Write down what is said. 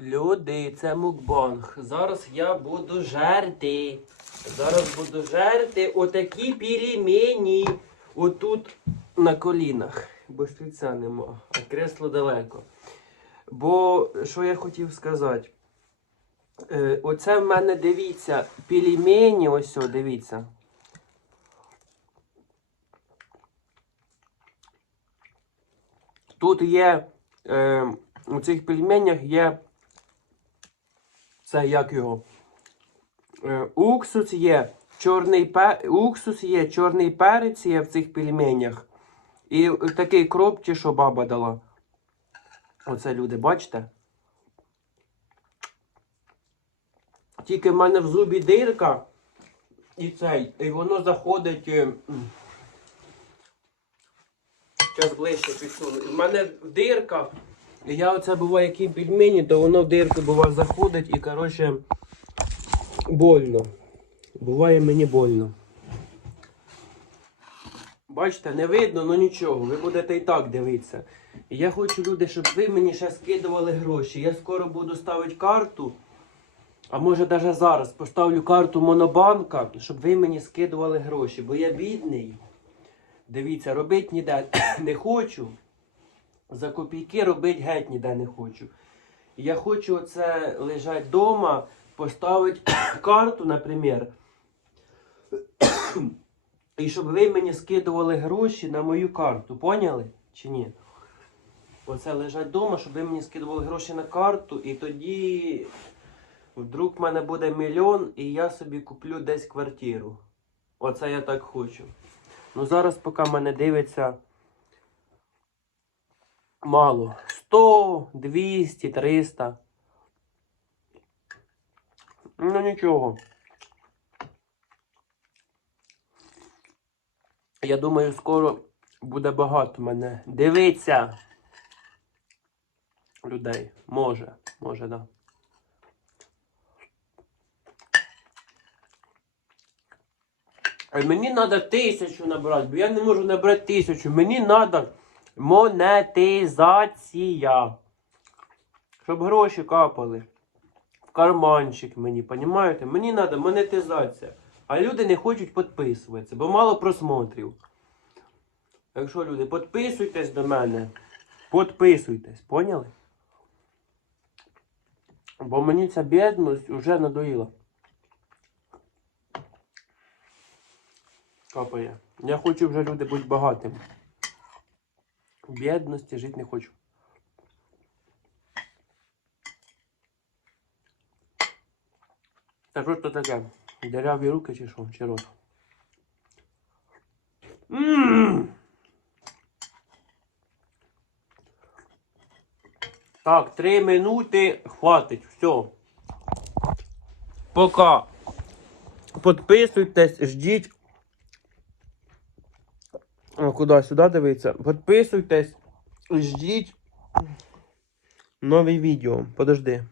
Люди, це мукбанг. Зараз я буду жерти. Зараз буду жерти отакі пельмені. Отут на колінах. Бо стільця нема, а кресло далеко. Бо що я хотів сказати? Е, оце в мене дивіться, пельмені, ось о, дивіться. Тут є е, у цих пельменях є це як його. Е, уксус є, чорний уксус є, чорний перець є в цих пельменях. І такий кроп, що баба дала. Оце люди, бачите? Тільки в мене в зубі дирка. І цей, і воно заходить. е. Зараз ближче підсуну. У мене дирка. Я оце буває які пельмені, то воно в дирку буває заходить і, коротше, больно. Буває мені больно. Бачите, не видно, ну нічого. Ви будете і так дивитися. Я хочу, люди, щоб ви мені ще скидували гроші. Я скоро буду ставити карту. А може навіть зараз поставлю карту Монобанка, щоб ви мені скидували гроші, бо я бідний. Дивіться, робити ніде не хочу. За копійки робити геть ніде не хочу. Я хочу оце лежати вдома, поставити карту, наприклад. І щоб ви мені скидували гроші на мою карту, поняли? Чи ні? Оце лежать вдома, щоб ви мені скидували гроші на карту, і тоді вдруг в мене буде мільйон, і я собі куплю десь квартиру. Оце я так хочу. Ну зараз поки мене дивиться мало. 100, 200, 300. Ну нічого. Я думаю, скоро буде багато мене. Дивиться людей. Може, може, да. Мені треба тисячу набрати, бо я не можу набрати тисячу. Мені треба монетизація. Щоб гроші капали. В карманчик мені, понімаєте? Мені треба монетизація. А люди не хочуть підписуватися, бо мало просмотрів. Так що, люди, підписуйтесь до мене. Підписуйтесь, поняли? Бо мені ця бідність вже надоїла. Капає. Я хочу вже люди бути багатим. В бідності жити не хочу. Та що то таке? Деряві руки чи що? Чи рот? Так, три минути хватить. Все. Пока. Підписуйтесь, ждіть. Куди? Сюди дивитися? Підписуйтесь, ждіть нові відео. Подожди.